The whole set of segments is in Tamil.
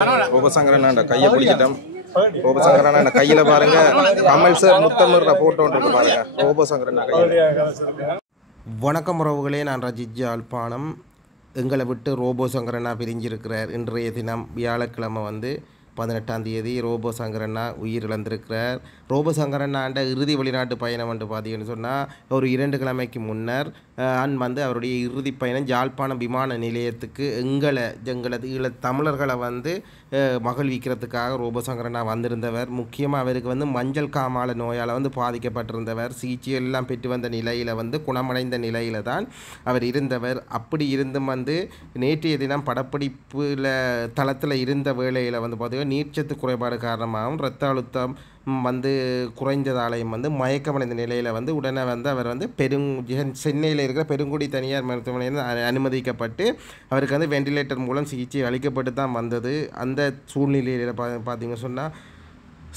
கோபசங்கரன் கையை பிடிச்சிட்டோம். கோபசங்கரன் கையில பாருங்க கமல் சார் முத்தமிடுற போட்டோ இருக்கு பாருங்க. கோபசங்கரன் வணக்கம் உறவுகளே, நான் ரஜித் ஜாழ்ப்பாணம். எங்களை விட்டு ரோபோசங்கரனா பிரிஞ்சிருக்கிறார். இன்றைய தினம் வியாழக்கிழமை 18ஆம் தேதி ரோபோசங்கரனா உயிரிழந்திருக்கிறார். ரோபோசங்கரனாண்ட இறுதி வெளிநாட்டு பயணம் என்று பார்த்தீங்கன்னு சொன்னால் ஒரு 2 கிழமைக்கு முன்னர் அவருடைய இறுதி பயணம் யாழ்ப்பாணம் விமான நிலையத்துக்கு எங்களது ஈழத் தமிழர்களை மகிழ்விக்கிறதுக்காக ரோபோசங்கரனா வந்திருந்தவர். முக்கியமாக அவருக்கு மஞ்சள் காமாலை நோயால் பாதிக்கப்பட்டிருந்தவர். சிகிச்சை எல்லாம் பெற்று வந்த நிலையில் குணமடைந்த நிலையில் தான் அவர் இருந்தவர். அப்படி இருந்தும் நேற்றைய தினம் படப்பிடிப்பில் தளத்தில் இருந்த வேளையில் பார்த்தீங்கன்னா நீர்ச்சத்து குறைபாடு காரணமாகவும் இரத்த அழுத்தம் குறைந்ததாலையும் மயக்கமடைந்த நிலையில் உடனே அவர் சென்னையில் இருக்கிற பெருங்குடி தனியார் மருத்துவமனையில் அனுமதிக்கப்பட்டு அவருக்கு வெண்டிலேட்டர் மூலம் சிகிச்சை அளிக்கப்பட்டு தான் வந்தது. அந்த சூழ்நிலையில் பார்த்தீங்கன்னு சொன்னால்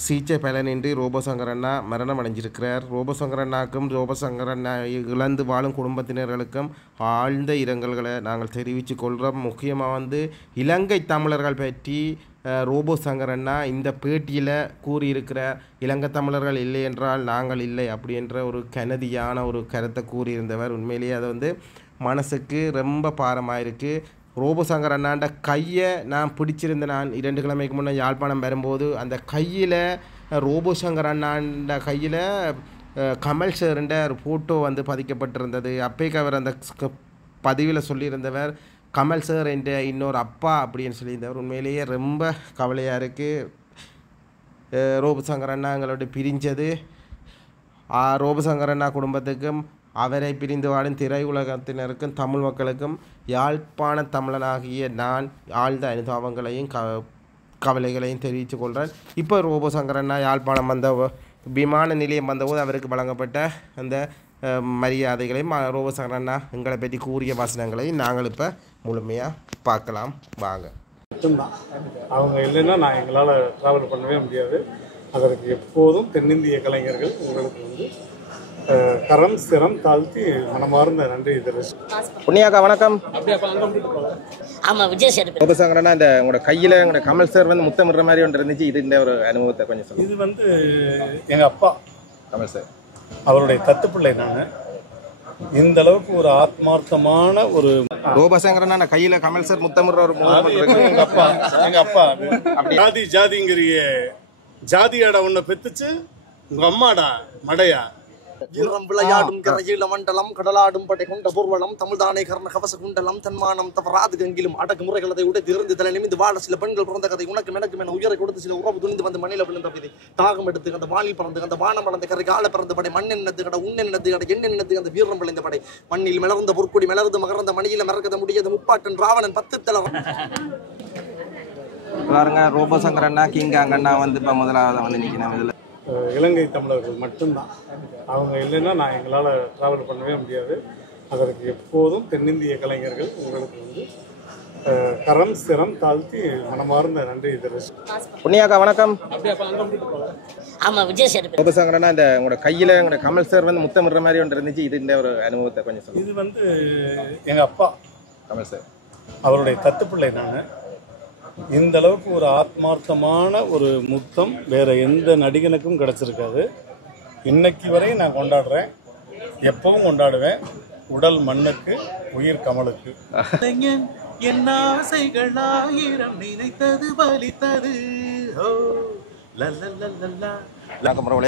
சிகிச்சை பலனின்றி ரோபோசங்கரனா மரணம் அடைஞ்சிருக்கிறார். ரோபோசங்கரனாக்கும் ரோபோசங்கரனா இழந்து வாழும் குடும்பத்தினர்களுக்கும் ஆழ்ந்த இரங்கல்களை நாங்கள் தெரிவித்து கொள்கிறோம். முக்கியமாக இலங்கை தமிழர்கள் பற்றி ரோபோசங்கரனா இந்த பேட்டியில் கூறியிருக்கிறார். இலங்கை தமிழர்கள் இல்லை என்றால் நாங்கள் இல்லை அப்படின்ற ஒரு கனதியான ஒரு கருத்தை கூறியிருந்தவர். உண்மையிலேயே அது மனசுக்கு ரொம்ப பாரமாயிருக்கு. ரோபோசங்கரனாண்ட கையை நான் பிடிச்சிருந்தேன். நான் 2 கிழமைக்கு முன்னே யாழ்ப்பாணம் வரும்போது அந்த கையில் ரோபோசங்கரனாண்ட கையில் கமல் சார்ன்ற ஒரு ஃபோட்டோ பதிக்கப்பட்டிருந்தது. அப்பேக்கு அவர் அந்த பதிவில் சொல்லியிருந்தவர் கமல் சார் என்ற இன்னொரு அப்பா அப்படின்னு சொல்லியிருந்தவர். உண்மையிலேயே ரொம்ப கவலையாக இருக்குது. ரோபோசங்கரனா எங்களோட பிரிஞ்சது ரோபோசங்கரனா குடும்பத்துக்கும் அவரை பிரிந்து வாழும் திரையுலகத்தினருக்கும் தமிழ் மக்களுக்கும் யாழ்ப்பாண தமிழனாகிய நான் ஆழ்ந்த அனுதாபங்களையும் கவலைகளையும் தெரிவித்து கொள்கிறேன். இப்போ ரோபோசங்கரனா யாழ்ப்பாணம் விமான நிலையம் வந்தபோது அவருக்கு வழங்கப்பட்ட அந்த மரியாதைகளையும் ரோபோசங்கரனா எங்களை பற்றி கூறிய வசனங்களையும் நாங்கள் இப்போ முழுமையாக பார்க்கலாம் வாங்க. மட்டும்தான் அவங்க இல்லைன்னா நான் எங்களால் ட்ராவல் பண்ணவே முடியாது. அதற்கு எப்போதும் தென்னிந்திய கலைஞர்கள் உங்களுக்கு கரம் சிரம் தாழ்த்தி மனமார்ந்த நன்றி தெரிவிச்சு. புண்ணியாக்கா வணக்கம். ரோபோசங்கரனா இந்த உங்களோட கையில் உங்களோட கமல் சார் முத்தமிடுற மாதிரி ஒன்று இருந்துச்சு. இது இந்த ஒரு அனுபவத்தை கொஞ்சம் சொல்லுங்கள். இது எங்கள் அப்பா கமல் சார் அவருடைய தத்துப்பிள்ளை. நான் இந்த அளவுக்கு ஒரு ஆத்மார்த்தமான ஒரு ரோபோசங்கரனா கையில கமல் சார் முத்தமிடுற ஒரு எங்க அப்பா ஜாதி ஜாதிங்கிறிய ஜாதியாடா உன்னை பெத்துச்சு உங்க அம்மாடா மடையா விளையாடும் கரையில மண்டலம் கடலாடும் படை கொண்ட பூர்வலம் தமிழ்தானே கர்ண கவச குண்டலம் தன்மானம் தவறாது கங்கிலும் அடக்கு முறைகளை விட திறந்து தலை நிமிந்து வாழ சில பெண்கள் பிறந்த கதை உனக்கு எனக்கு என உயரை கொடுத்து சில உறவு துணிந்து மண்ணில விழுந்த விதை தாகம் எடுத்து அந்த வாணி பிறந்து அந்த வானம் வளர்ந்த கரை கால பிறந்த படை மண்ணெண்ணத்து கடை உண்ணெண்ணத்து கடை எண்ணெண்ணத்து அந்த வீரம் விளைந்த படை மண்ணில் மிளர்ந்த பொற்குடி மிளர்ந்து மகர்ந்த மணியில மறக்கத முடியாத முப்பாட்டன் ராவணன் 10 தலை பாருங்க. ரோபோசங்கரனா கிங்காங்கன்னா இப்போ முதலாவது நிற்கிறேன். இதில் இலங்கை தமிழர்கள் மட்டும்தான். அவங்க இல்லைன்னா நான் எங்களால் ட்ராவல் பண்ணவே முடியாது. அதற்கு எப்போதும் தென்னிந்திய கலைஞர்கள் உங்களுக்கு கரம் சிரம் தாழ்த்தி மனமார்ந்த நன்றி தெரிவிச்சு. புண்ணியாக்கா வணக்கம். ரோபோசங்கரனா இந்த உங்களோட கையில் உங்களோட கமல் சார் முத்தமிடுற மாதிரி ஒன்று இருந்துச்சு. இது இந்த ஒரு அனுபவத்தை கொஞ்சம் சொல்லுங்கள். இது எங்கள் அப்பா கமல் சார் அவருடைய தத்துப்பிள்ளை. நான் இந்த அளவுக்கு ஒரு ஆத்மார்த்தமான ஒரு முத்தம் வேற எந்த நடிகனுக்கும் கிடைச்சிருக்காது. இன்னைக்கு வரை நான் கொண்டாடுறேன், எப்பவும் கொண்டாடுவேன். உடல் மண்ணுக்கு உயிர் கமலுக்கு. என் ஆசைகள் 1000 நினைத்தது பலித்தது.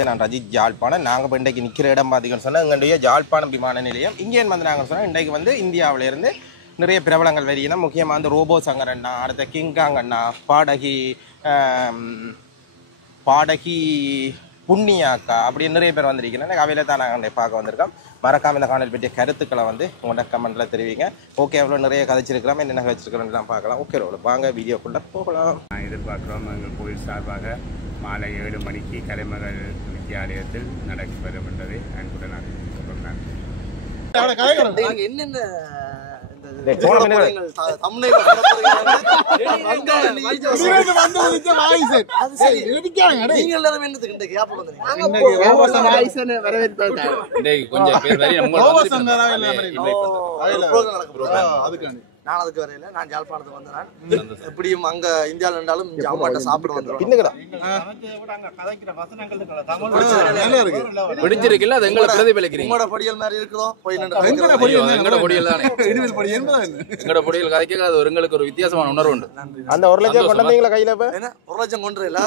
நான் ரஜித் ஜாழ்ப்பாணம். நாங்கள் இன்றைக்கு நிற்கிற இடம் பார்த்தீங்கன்னு சொன்னால் எங்களுடைய யாழ்ப்பாணம் விமான நிலையம். இங்கே நாங்கள் சொன்னால் இன்றைக்கு இந்தியாவிலேருந்து நிறைய பிரபலங்கள் வரியினா முக்கியமாக ரோபோசங்கரண்ணா, அடுத்த கிங்காங்கண்ணா, பாடகி புண்ணியாக்கா அப்படி நிறைய பேர் வந்திருக்கிறேன். அவையில் தான் நாங்கள் பார்க்க வந்திருக்கோம். மறக்காமல் இந்த காணொலி பற்றிய கருத்துக்களை உங்களோட கமெண்ட்டில் தெரிவிங்க. ஓகே, அவ்வளோ நிறைய கதைச்சிருக்கிறோம், என்னென்ன கதைச்சிருக்கிறோம் பார்க்கலாம். ஓகே, வாங்க வீடியோக்குள்ளே போகலாம். நான் எதிர்பார்க்குறோம் எங்கள் கோயில் சார்பாக மாலை 7 மணிக்கு கலைமகள் வித்தியாலயத்தில் நடைபெறும் என்பதை அன்புடன் நான் சொல்கிறேன். என்னென்ன கொஞ்சம் நான் அதுக்கு வரையில நான் யாழ்ப்பாணத்துக்கு வந்தேன். எப்படியும் அங்க இந்தியாவில் இருந்தாலும் இங்க அம்மாட்ட சாப்பிட வந்துடும். பிடிச்சிருக்குல்ல அது எங்களை பிரதிபலிக்கிறீங்க. உங்களோட பொடியல் மாதிரி இருக்குதோ போய் எங்களோட பொடியல் தானே. எங்களோட பொடியல் கதைக்க அது எங்களுக்கு ஒரு வித்தியாசமான உணர்வு உண்டு. அந்த 1 லட்சம் கொண்டு வந்தீங்களா கையில? இப்ப என்ன 1 லட்சம் கொண்டு இல்ல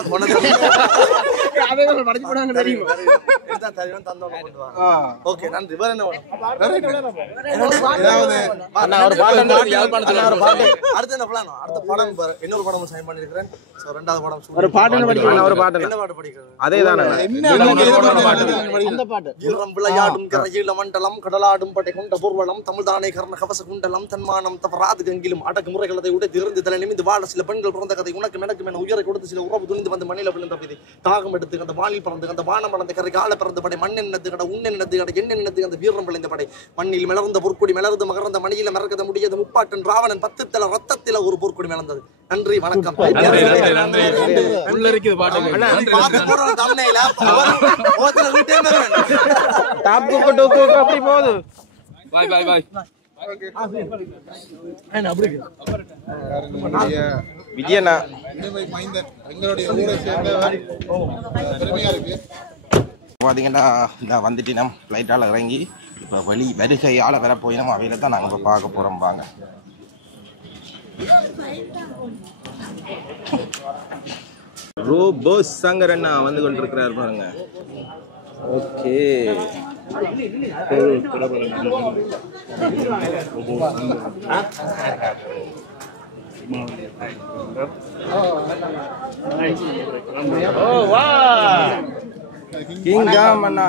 ஓகே நன்றி. வேற என்ன அடுத்த என்ன பிளான்? அடுத்த படம் இன்னொரு படம் சைன் பண்ணிருக்கிறேன். சோ ரெண்டாவது படம் ஒரு பாட்டு என்ன பாட்டு படிக்கிறது? அதேதானே அந்த பாட்டு. ஈரம் விளையாடும் கரையில மண்டலம் கடலாடும் படை கொண்ட பூர்வலம் தமிழ்தானே கர்ண கவச குண்டலம் தன்மானம் தவறாது கங்கிலும் அடக்குமுறைகளை விட திறந்து தலை நிமிந்து வாழ சில பெண்கள் பிறந்த கதை உனக்கு எனக்கு என உயரை கொடுத்து சில உறவு துணிந்து வந்து மண்ணில விழுந்த பிதி தாகம் எடுத்து அந்த வாலி பிறந்து அந்த வானம் வளர்ந்த கரை கால பிறந்த படை மண்ணெண்ணது கடை உண்ணெண்ணது கடை எண்ணெண்ணது அந்த வீரம் விளைந்த படை மண்ணில் மிளர்ந்த பொற்குடி மிளர்ந்து மகர்ந்த மணியில மறக்கத முடியாது முப்பாட்டன் ராவணன் 10 தல ரத்தத்தில ஒரு பொற்குடி மிளர்ந்தது. நன்றி வணக்கம். விஜயண்ணா பார்த்தீங்கன்னா இந்த வந்துட்டு நம்ம ஃப்ளைட்டால் இறங்கி இப்போ வருகையால் வர போய் நம்ம அவையில் தான் நாங்கள் இப்போ பார்க்க போகிறோம். வாங்க. ரோபோஸ் சங்கர் அண்ணா வந்து கொண்டிருக்கிறார் பாருங்க. ஓகே கிங்காம் அண்ணா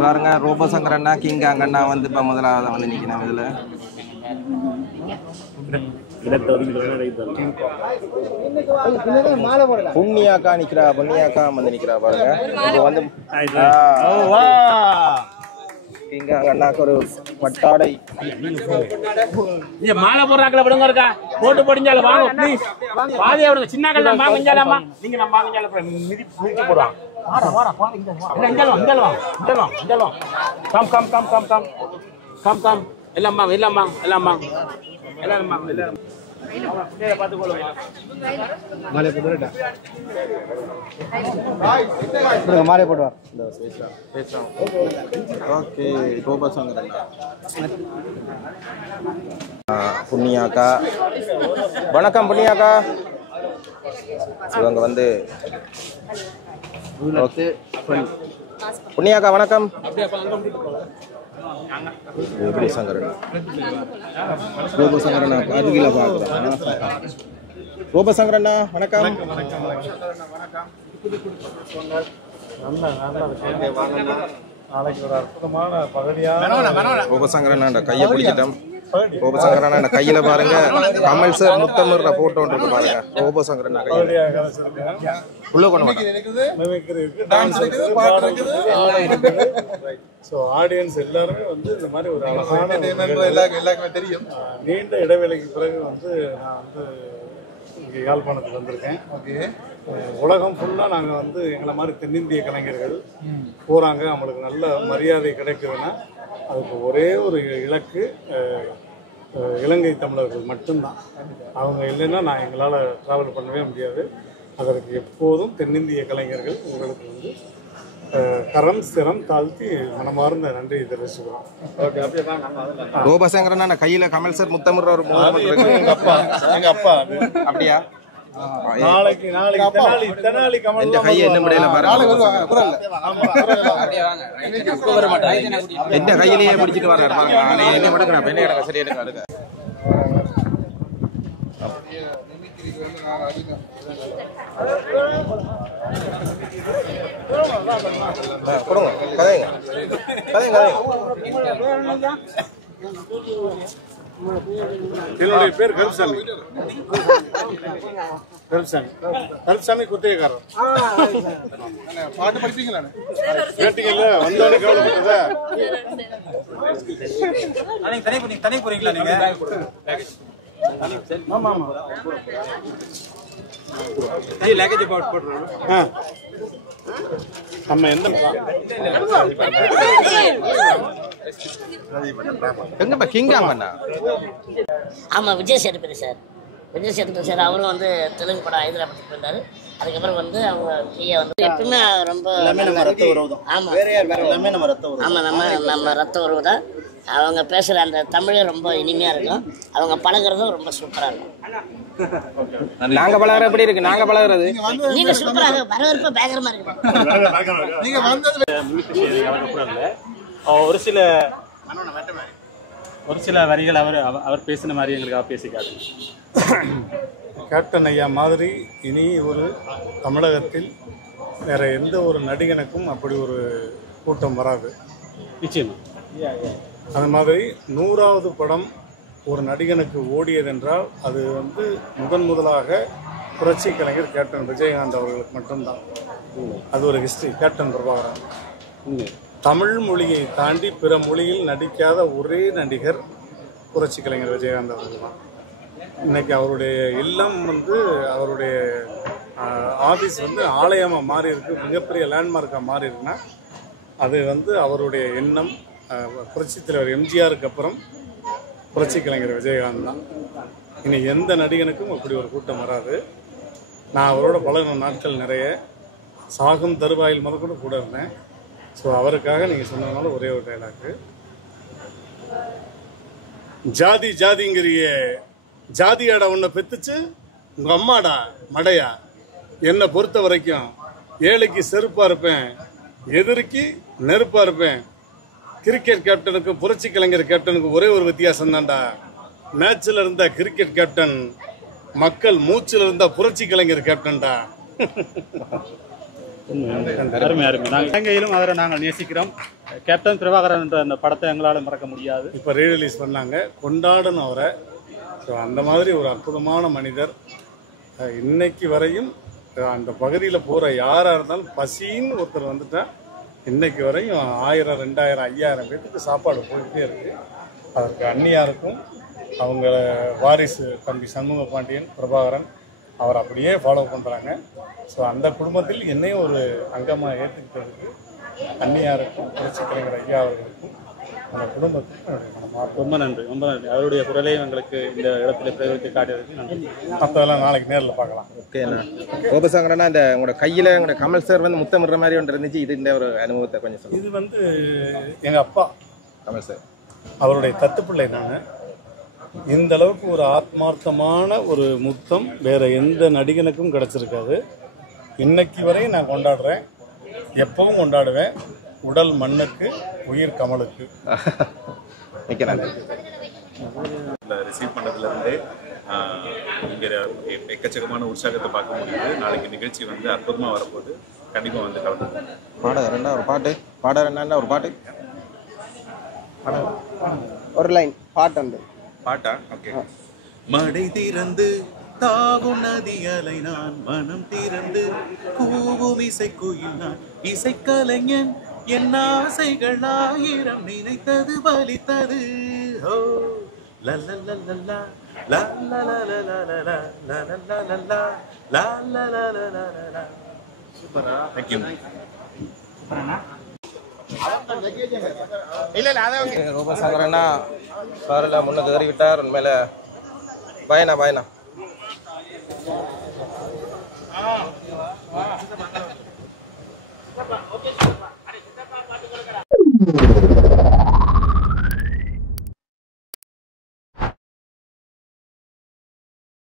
பாருங்க. ரோபோ சங்கர் அண்ணா கிங்காங் அண்ணா வந்து இப்போ முதலாவது வந்து நிற்கணும். இதில் புண்ணியாக்கா நிக்கிறா. புண்ணியாக்கா வந்து நிக்கிறா பாருங்க. வந்து கிங்காங் அண்ணாக்கு ஒரு பட்டாடை மாலை போடுறாங்களா விடுங்க இருக்கா போட்டு போடுஞ்சால வாங்க ப்ளீஸ் பாதியா விடுங்க. சின்ன கல்ல வாங்கஞ்சாலாமா நீங்க நம்ம வாங்கஞ்சால மிதி போடுவாங்க. வாடா வாடா வாங்க இங்க வா. இங்க வா. கம் எல்லாம் வாங்க. மாலை போடுவார். ஓகே ரோபோ சங்கர் புண்ணியாக்கா வணக்கம். புண்ணியாக்கா இவங்க வந்து புண்ணியாக்கா வணக்கம். எப்படி சங்கரண்ணா ரோபோ சங்கரண்ணா அதுகில பார்க்குறேன். ரோபோ சங்கரண்ணா வணக்கம். நாளைக்கு ஒரு அற்புதமான பகுதியான ரோபோ சங்கரண்ணா கையை பிடிச்சிட்டோம். ரோபோ சங்கரண்ணா கையில பாருங்க கமல் சார் முத்தமிடுற போட்டோ இருக்கு பாருங்க. ரோபோ சங்கரண்ணா கையில உள்ள கொண்டு ஸோ ஆடியன்ஸ் எல்லாருமே வந்து இந்த மாதிரி ஒரு அழகான எல்லாருக்குமே தெரியும். நீண்ட இடைவேளைக்கு பிறகு வந்து நான் வந்து இங்கே யாழ்ப்பாணத்துக்கு வந்திருக்கேன். ஓகே உலகம் ஃபுல்லாக நாங்கள் வந்து எங்களை மாதிரி தென்னிந்திய கலைஞர்கள் போகிறாங்க. அவங்களுக்கு நல்ல மரியாதை கிடைக்குதுன்னா அதுக்கு ஒரே ஒரு இலக்கு இலங்கை தமிழர்கள் மட்டும்தான். அவங்க இல்லைன்னா நான் எங்களால் ட்ராவல் பண்ணவே முடியாது. அதற்கு எப்போதும் தென்னிந்திய கலைஞர்கள் உங்களுக்கு வந்து கரம் சிரம் தாழ்த்தி மனமார்ந்த நன்றி தெரிவிச்சுக்கிறோம். ரோபோ சங்கரண்ணா கையில கமல் சார் முத்தமிடுற ஒரு எங்க அப்பா அது அப்படியா? நாளைக்கு தெனாலி கமல் எந்த கையை என்ன முடியல பாருங்க. எந்த கையிலேயே பிடிச்சிட்டு வர்றாரு பாருங்க. என்ன எடுக்கிறேன் பெண்ணை கிடக்க சரி எடுக்க கொடுங்க கதைங்க என்னுடைய பேர் கருப்சாமி. கருப்சாமி குத்தகைக்காரர். பாட்டு படிப்பீங்களா? கேட்டீங்கல்ல வந்தோடனே கவலைப்பட்டதா? தனி போறீங்களா நீங்க? ஆமா லக்கேஜ் போட்டுறோம். நம்ம எந்த எங்கப்பா கிங்காமண்ணா? ஆமாம், விஜய் சேதுபதி சார். விஜய் சேதுபதி சார் அவரும் வந்து தெலுங்கு படம் ஹைதராபாத்துக்கு போயிருந்தாரு. அதுக்கப்புறம் வந்து அவங்க பிரியா வந்து எப்பவுமே ரொம்ப ஆமாம் நம்ம ரத்த உறவு தான். அவங்க பேசுகிற அந்த தமிழ் ரொம்ப இனிமையாக இருக்கும். அவங்க பழகுறதும் ரொம்ப சூப்பராக இருக்கும். நாங்க பழகுற எப்படி இருக்கு? நாங்க பழகுறது நீங்க சூப்பராக வரவேற்பு பயங்கரமா இருக்கு. நீங்க வந்ததுல ஒரு சில வரிகள் அவர் பேசின மாதிரி எங்களுக்காக பேசிக்காது. கேப்டன் ஐயா மாதிரி இனி ஒரு தமிழகத்தில் வேற எந்த ஒரு நடிகனுக்கும் அப்படி ஒரு கூட்டம் வராது. நிச்சயமா. அது மாதிரி 100வது படம் ஒரு நடிகனுக்கு ஓடியதென்றால் அது வந்து முதலாக புரட்சி கலைஞர் கேப்டன் விஜயகாந்த் அவர்களுக்கு மட்டும்தான். அது ஒரு ஹிஸ்டரி. கேப்டன் பிரபாகரன் தமிழ் மொழியை தாண்டி பிற மொழியில் நடிக்காத ஒரே நடிகர் புரட்சி கலைஞர் விஜயகாந்த் அவர்கள் தான். இன்னைக்கு அவருடைய இல்லம் வந்து அவருடைய ஆஃபீஸ் வந்து ஆலயமாக மாறி இருக்கு, மிகப்பெரிய லேண்ட்மார்க்காக மாறி இருக்குன்னா அது வந்து அவருடைய எண்ணம். புரட்சி தலைவர் எம்ஜிஆருக்கு அப்புறம் புரட்சி கலைஞர் விஜயகாந்த் தான். இனி எந்த நடிகனுக்கும் அப்படி ஒரு கூட்டம் வராது. நான் அவரோட பழகின நாட்கள் நிறைய, சாகும் தருவாயில் முதற்கொண்டு கூட இருந்தேன். ஸோ அவருக்காக நீங்கள் சொன்னதுனால ஒரே ஒரு டைலாக்கு, ஜாதி ஜாதிங்கிறிய ஜாதியாடா உன்னை பெத்துச்சு உங்கள் அம்மாடா மடையா. என்னை பொறுத்த வரைக்கும் ஏழைக்கு செருப்பாக இருப்பேன், எதிரிக்கு நெருப்பாக இருப்பேன். கிரிக்கெட் கேப்டனுக்கும் புரட்சி கலைஞர் கேப்டனுக்கும் ஒரே ஒரு வித்தியாசம் தான்டா. மேட்சில் இருந்த கிரிக்கெட் கேப்டன், மக்கள் மூச்சில் இருந்த புரட்சி கலைஞர் கேப்டன்டா. அருமை அருமை. நாங்கள் இலங்கையிலும் அவரை நாங்கள் நேசிக்கிறோம். கேப்டன் பிரபாகரன் என்ற அந்த படத்தை எங்களால் மறக்க முடியாது. இப்போ ரீரிலீஸ் பண்ணாங்க, கொண்டாடணும் அவரை. ஸோ அந்த மாதிரி ஒரு அற்புதமான மனிதர். இன்னைக்கு வரையும் அந்த பகுதியில் போகிற யாராக இருந்தாலும் பசின்னு ஒருத்தர் வந்துட்டா இன்னைக்கு வரையும் 1000, 2000, 5000 பேருக்கு சாப்பாடு போயிட்டே இருக்குது. அதற்கு அண்ணியாருக்கும் அவங்க வாரிசு தம்பி சண்முக பாண்டியன், பிரபாகரன் அவர் அப்படியே ஃபாலோ பண்ணுறாங்க. ஸோ அந்த குடும்பத்தில் என்னையும் ஒரு அங்கமாக ஏற்றுக்கிட்டதுக்கு அண்ணியாருக்கும் புரட்சி கலைஞர் ஐயா அவர்களுக்கும் அந்த குடும்பத்துக்கும் ரொம்ப நன்றி, ரொம்ப நன்றி. அவருடைய குரலையும் எங்களுக்கு இந்த இடத்துல பிரயோகித்து காட்டியதுக்கு நன்றி. மற்றதெல்லாம் நாளைக்கு நேரில் பார்க்கலாம். ஓகேண்ணா. கோபசங்கரண்ணா, இந்த உங்களோட கையில் உங்களோட கமல் சார் வந்து முத்தமிடுற மாதிரி ஒன்று இருந்துச்சு, இது இந்த ஒரு அனுபவத்தை கொஞ்சம் சொல்லுங்கள். இது வந்து எங்கள் அப்பா கமல் சார் அவருடைய தத்துப்பிள்ளை. நான் இந்த அளவுக்கு ஒரு ஆத்மார்த்தமான ஒரு முத்தம் வேற எந்த நடிகனுக்கும் கிடைச்சிருக்காது. இன்னைக்கு வரையும் நான் கொண்டாடுறேன், எப்பவும் கொண்டாடுவேன். உடல் மண்ணுக்கு, உயிர் கமலுக்கு. ரிசீவ் பண்ணதுலேருந்து இங்கே எக்கச்சக்கமான உற்சாகத்தை பார்க்க முடியுது. நாளைக்கு நிகழ்ச்சி வந்து அற்புதமாக வரப்போகுது. கண்டிப்பாக வந்து கலந்து பாட ஒரு பாட்டு பாட ஒரு பாட்டு ஒரு லைன் பாட்டு பாட்டா? ஓகே. மடை திறந்து தாவும் நதி அலை நான், மனம் திறந்து கூவும் இசைக்குயில் நான், இசைக்கலைஞன் என் ஆசைகள் 1000 நினைத்தது பலித்தது. ஓ லல்லல்லல்லா லல்லலலலலலா லல்லலலலா லல்லலலலலா. சூப்பரா. Thank you. ரோபசங்கரண்ணா சாரில் முன்னுக்கு ஏறிவிட்டார். உண்மையில பயனா ஓகே.